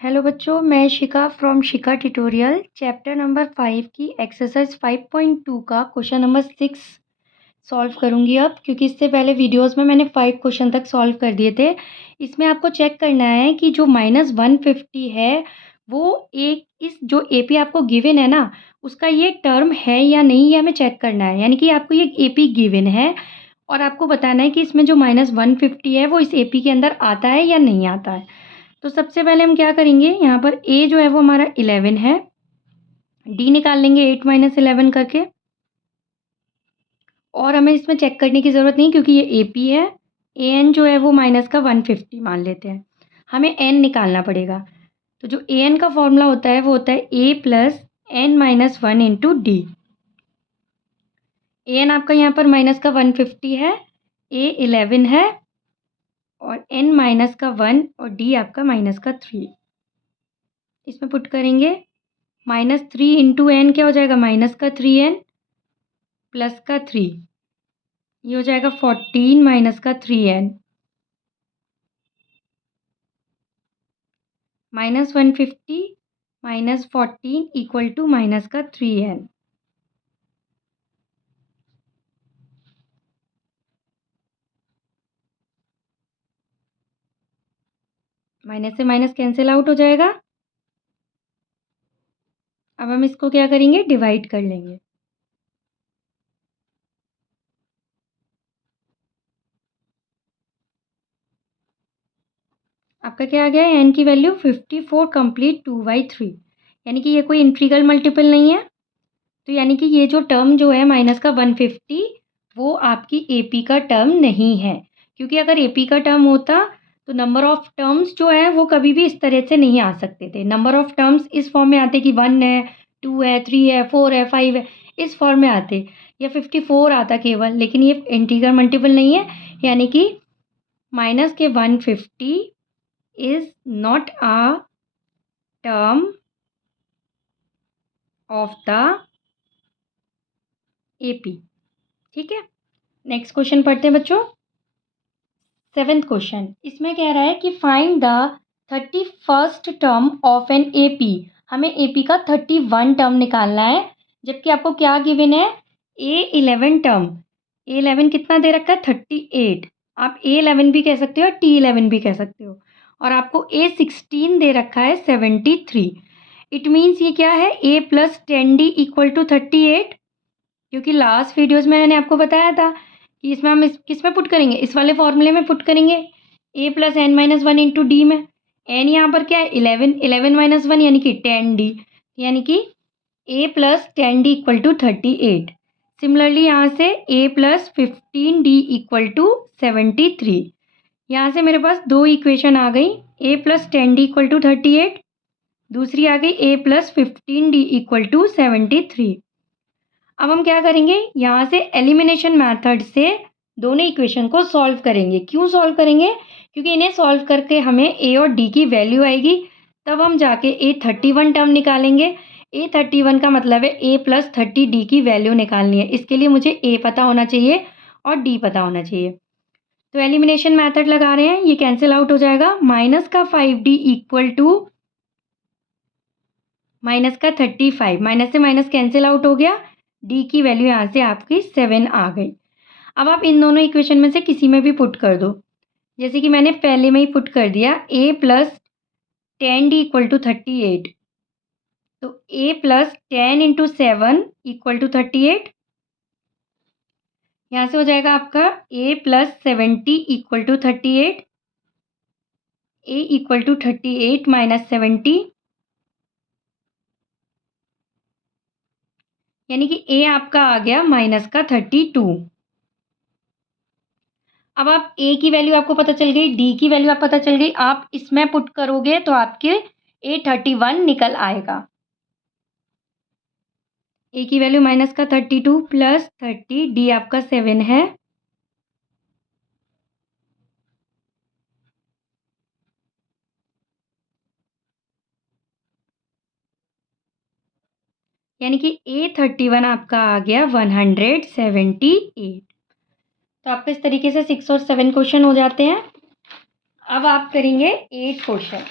Hello बच्चों, मैं Shikha from Shikha tutorial chapter number 5 की एक्सरसाइज 5.2 का क्वेश्चन नंबर 6 सॉल्व करूंगी अब, क्योंकि इससे पहले वीडियोस में मैंने 5 क्वेश्चन तक सॉल्व कर दिए थे। इसमें आपको चेक करना है कि जो -150 है वो एक इस जो एपी आपको गिवन है ना, उसका ये टर्म है या नहीं, ये हमें चेक करना है। यानी कि आपको ये एपी गिवन है और आपको बताना है कि इसमें जो -150 है वो इस एपी के अंदर आता है या नहीं आता है। तो सबसे पहले हम क्या करेंगे, यहाँ पर ए जो है वो हमारा 11 है, डी निकाल लेंगे 8 - 11 करके। और हमें इसमें चेक करने की ज़रूरत नहीं क्योंकि ये ए पी है। ए एन जो है वो माइनस का 150 मान लेते हैं, हमें एन निकालना पड़ेगा। तो जो ए एन का फॉर्मूला होता है वो होता है ए plus N -1 into D. A N आपका यहाँ पर माइनस का 150 है, ए 11 है और एन माइनस का 1 और डी आपका माइनस का 3। इसमें पुट करेंगे -3 इंटू एन क्या हो जाएगा, माइनस का 3n प्लस का 3, ये हो जाएगा 14 माइनस का 3n। -150 -14 इक्वल टू माइनस का 3n। माइनस से माइनस कैंसिल आउट हो जाएगा। अब हम इसको क्या करेंगे, डिवाइड कर लेंगे। आपका क्या आ गया है, n की वैल्यू 54 कंप्लीट 2/3, यानी कि ये कोई इंटीग्रल मल्टीपल नहीं है। तो यानी कि ये जो टर्म जो है माइनस का 150 वो आपकी एपी का टर्म नहीं है, क्योंकि अगर एपी का टर्म होता तो नंबर ऑफ टर्म्स जो है वो कभी भी इस तरह से नहीं आ सकते थे। नंबर ऑफ टर्म्स इस फॉर्म में आते कि 1 है, 2 है, 3 है, 4 है, 5 है, इस फॉर्म में आते, या 54 आता केवल। लेकिन ये इंटीग्रल मल्टीपल नहीं है, यानी कि माइनस के 150 is not a term of the AP. ठीक है, नेक्स्ट क्वेश्चन पढ़ते हैं बच्चों। 7th क्वेश्चन, इसमें कह रहा है कि find the 31st term of an AP. हमें एपी का 31 टर्म निकालना है, जबकि आपको क्या गिवन है, A11 टर्म। A11 कितना दे रखा है, 38। आप A11 भी कह सकते हो और T11 भी कह सकते हो। और आपको A16 दे रखा है 73। इट मीन्स ये क्या है, A + 10D = 38। क्योंकि लास्ट वीडियोस में मैंने आपको बताया था कि इसमें हम किस में पुट करेंगे, इस वाले फॉर्मूले में पुट करेंगे, a + n - 1 इंटू डी में। n यहाँ पर क्या है, 11, 11 - 1 यानी कि 10d, यानी कि a + 10d = 38। सिमिलरली यहाँ से a + 15d = 73। यहाँ से मेरे पास दो इक्वेशन आ गई, a + 10d = 38, दूसरी आ गई a + 15d = 73। अब हम क्या करेंगे, यहाँ से एलिमिनेशन मेथड से दोनों इक्वेशन को सॉल्व करेंगे। क्यों सॉल्व करेंगे, क्योंकि इन्हें सॉल्व करके हमें ए और डी की वैल्यू आएगी, तब हम जाके A31 टर्म निकालेंगे। A31 का मतलब है a + 30d की वैल्यू निकालनी है। इसके लिए मुझे a पता होना चाहिए और d पता होना चाहिए। तो एलिमिनेशन मेथड लगा रहे हैं, ये कैंसिल आउट हो जाएगा। माइनस का 5d = माइनस का 35, माइनस से माइनस कैंसिल आउट हो गया, डी की वैल्यू यहाँ से आपकी 7 आ गई। अब आप इन दोनों इक्वेशन में से किसी में भी पुट कर दो, जैसे कि मैंने पहले में ही पुट कर दिया, a + 10d = 38। तो a + 10 इंटू 7 = 38। यहाँ से हो जाएगा आपका a + 70 = 38, a = 38 - 70, यानी कि a आपका आ गया -32। अब आप a की वैल्यू आपको पता चल गई, d की वैल्यू आप पता चल गई, आप इसमें पुट करोगे तो आपके A31 निकल आएगा। a की वैल्यू -32 + 30, d आपका 7 है, यानी कि A31 आपका आ गया 178। तो आपको इस तरीके से 6 और 7 क्वेश्चन हो जाते हैं। अब आप करेंगे 8 क्वेश्चन।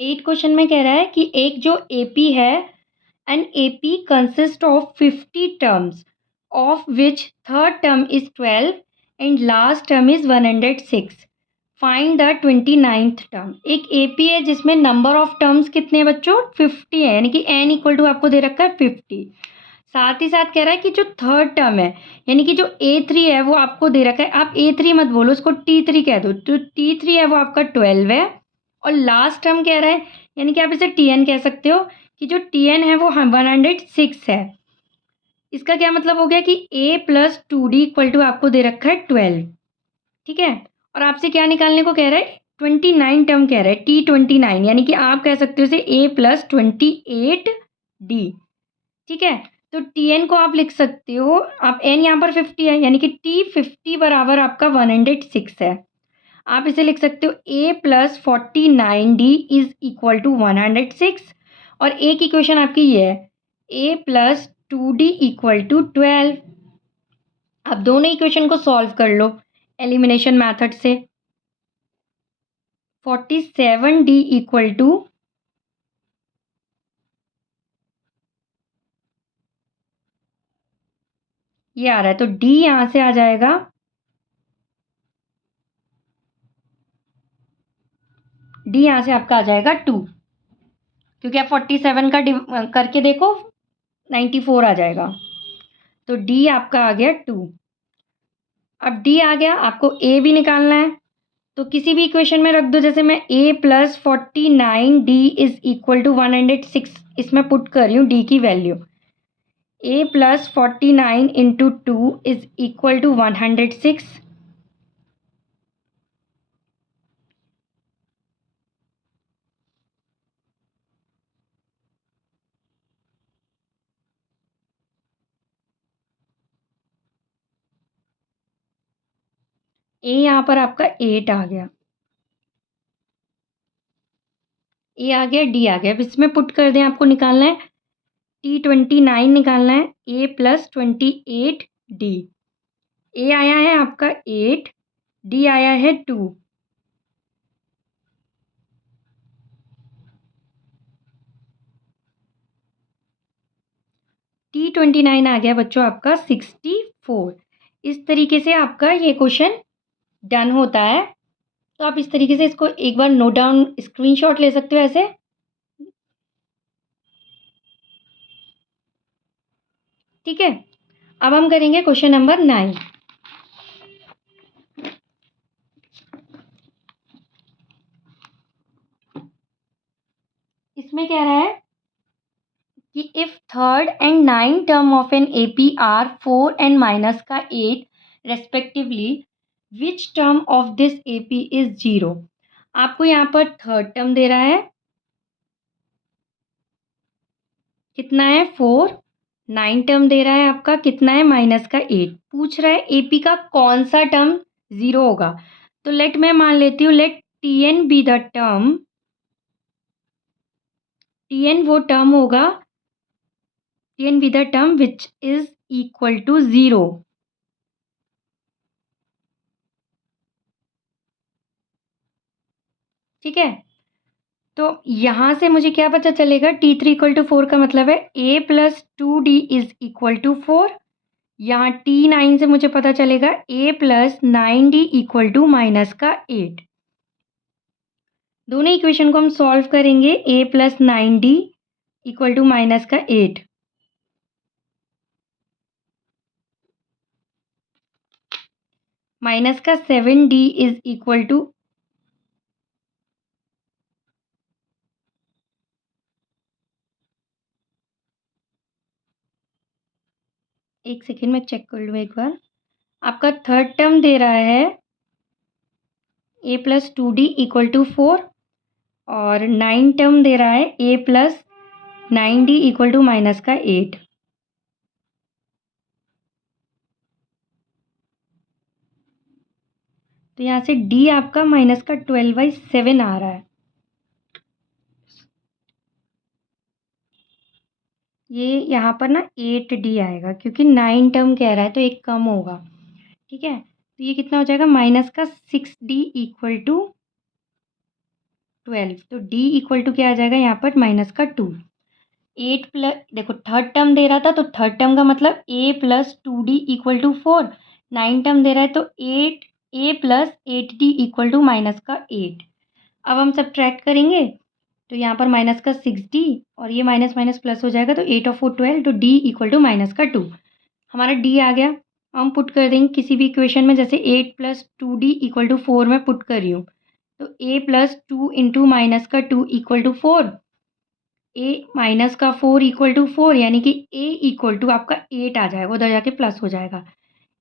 8 क्वेश्चन में कह रहा है कि एक जो एपी है, an AP consist of 50 terms of which third term is 12 and last term is 106. Find the 29th term. एक एपी है जिसमें नंबर ऑफ टर्म्स कितने हैं बच्चों? 50 है, यानी कि एन इक्वल टू आपको दे रखा है 50. साथ ही साथ कह रहा है कि जो थर्ड टर्म है, यानी कि जो A3 है वो आपको दे रखा है. आप A3 मत बोलो, उसको T3 कह दो. तो T3 है वो आपका 12 है. और लास्ट टर्म कह रहा है, यानी कि आप इसे TN कह सकते हो, कि जो TN है वो 106 है. इसका क्या मतलब हो गया कि A plus 2D equal to आपको दे रखा है 12. ठीक है. और आपसे क्या निकालने को कह रहा है? 29 टर्म कह रहा है, T29, यानी कि आप कह सकते हो इसे A प्लस 28D. ठीक है. तो TN को आप लिख सकते हो, आप N यहाँ पर 50 है, यानी कि T50 बराबर आपका 106 है. आप इसे लिख सकते हो A plus 49D is equal to 106. और एक इक्वेशन आपकी ये है, A plus 2D equal to 12. अब दोनों इक्वेशन को सॉल्व कर लो एलिमिनेशन मेथड से. 47D इक्वल टू ये आ रहा है, तो D यहाँ से आ जाएगा D यहाँ से आपका आ जाएगा 2, क्योंकि आप 47 का करके देखो 94 आ जाएगा. तो D आपका आ गया 2. अब D आ गया, आपको A भी निकालना है, तो किसी भी इक्वेशन में रख दो. जैसे मैं A plus 49D is equal to 106 इसमें पुट कर रही हूँ D की value. A plus 49 into 2 is equal to 106. A यहाँ पर आपका 8 आ गया, A आ गया, D आ गया. अब इसमें पुट कर दें, आपको निकालना है T29 निकालना है. A plus 28D. A आया है आपका 8, D आया है 2. T29 आ गया बच्चों आपका 64. इस तरीके से आपका ये क्वेश्चन डन होता है. तो आप इस तरीके से इसको एक बार नोट डाउन स्क्रीनशॉट ले सकते हो ऐसे. ठीक है. अब हम करेंगे क्वेश्चन नंबर 9. इसमें कह रहा है कि if third and 9 term of an AP are 4 and minus का 8 respectively, which term of this AP is 0. आपको यहाँ पर थर्ड टर्म दे रहा है, कितना है 4. 9 टर्म दे रहा है आपका, कितना है माइनस का 8. पूछ रहा है एपी का कौन सा टर्म 0 होगा. तो लेट मैं मान लेती हूँ, let TN be the term. TN वो टर्म होगा, TN be the term which is equal to 0. ठीक है. तो यहाँ से मुझे क्या पता चलेगा, T3 इक्वल टू 4 का मतलब है A plus 2D is equal to 4. यहाँ T9 से मुझे पता चलेगा A plus 9D equal to minus का 8. दोनों इक्वेशन को हम सॉल्व करेंगे. A plus 9D equal to minus का 8. माइनस का 7D इज इक्वल टू, एक सेकेंड में चेक कर लूँ एक बार. आपका थर्ड टर्म दे रहा है A plus 2D equal to 4, और 9 टर्म दे रहा है A plus 9D equal to minus का 8. तो यहाँ से D आपका माइनस का 12/7 आ रहा है. ये यहाँ पर ना 8D आएगा, क्योंकि 9 टर्म कह रहा है तो एक कम होगा. ठीक है. तो ये कितना हो जाएगा, माइनस का 6D इक्वल टू 12, तो डी इक्वल टू क्या आ जाएगा यहाँ पर -2। 8 प्लस, देखो थर्ड टर्म दे रहा था तो थर्ड टर्म का मतलब a plus 2d equal to 4। 9 term दे रहा है तो 8a plus 8d equal to -8। अब हम सब्ट्रैक्ट करेंगे तो यहाँ पर -6d और ये माइनस माइनस प्लस हो जाएगा, तो 8 और 4 12, तो d इक्वल टू -2। हमारा d आ गया। हम पुट कर देंगे किसी भी इक्वेशन में, जैसे 8 प्लस 2d इक्वल टू 4 में पुट कर रही हूँ, तो a plus 2 into -2 equal to 4, a -4 equal to 4, यानी कि a इक्वल टू आपका 8 आ जाएगा, उधर जाके प्लस हो जाएगा।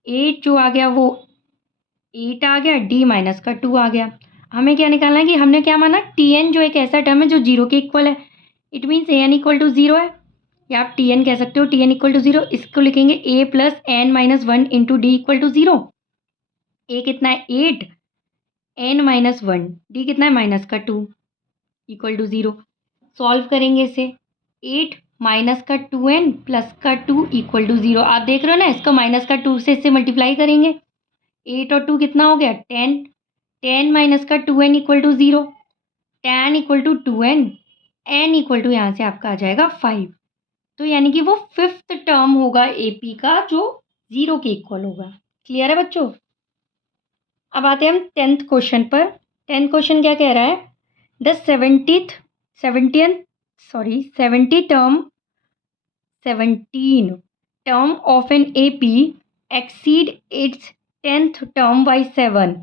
8 जो आ गया वो 8 आ गया, d -2 आ गया। हमें क्या निकालना है कि हमने क्या माना, tn जो एक ऐसा टर्म है जो 0 के इक्वल है, it means an equal to 0 है, या आप tn कह सकते हो, tn इक्वल टू 0। इसको लिखेंगे a plus n minus 1 into D equal to 0। a कितना है 8, n माइनस 1, d कितना है -2 इक्वल टू 0। सॉल्व करेंगे इसे, 8 -2n प्लस 2 इक्वल टू 0। आप देख रहे हो ना, इसको -2 से इससे मल्टीप्लाई करेंगे, 8 और 2 कितना हो गया 10, 10 -2n equal to 0, tan equal to 2n, n equal to यहाँ से आपका आ जाएगा 5। तो यानी कि वो फिफ्थ टर्म होगा AP का जो 0 के इक्वल होगा। क्लियर है बच्चों? अब आते हैं हम 10th क्वेश्चन पर। 10th क्वेश्चन क्या कह रहा है, the 17 term of an AP exceed its 10th term by 7।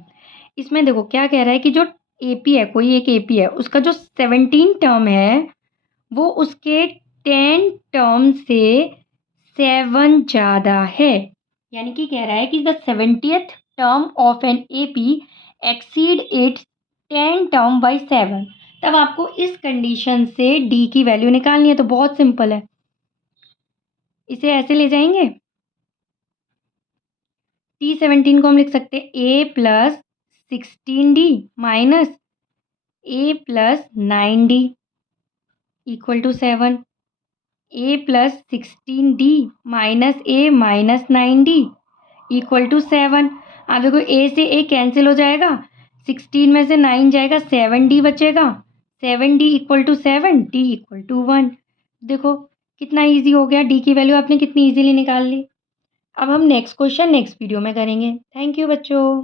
इसमें देखो क्या कह रहा है कि जो AP है, कोई एक AP है, उसका जो 17 टर्म है वो उसके 10 टर्म से 7 ज़्यादा है। यानी कि कह रहा है कि the 70th term of an AP exceed its 10 term by 7। तब आपको इस कंडीशन से D की वैल्यू निकालनी है, तो बहुत सिंपल है, इसे ऐसे ले जाएंगे, T17 को हम लिख सकते हैं A plus 16D minus A plus 9D equal to 7, A plus 16D minus A minus 9D equal to 7। अब देखो A से A कैंसिल हो जाएगा, 16 में से 9 जाएगा, 7D बचेगा, 7D equal to 7, D equal to 1। देखो कितना इजी हो गया, D की वैल्यू आपने कितनी इजीली निकाल ली। अब हम नेक्स्ट क्वेश्चन नेक्स्ट वीडियो में करेंगे। थैंक यू बच्चों।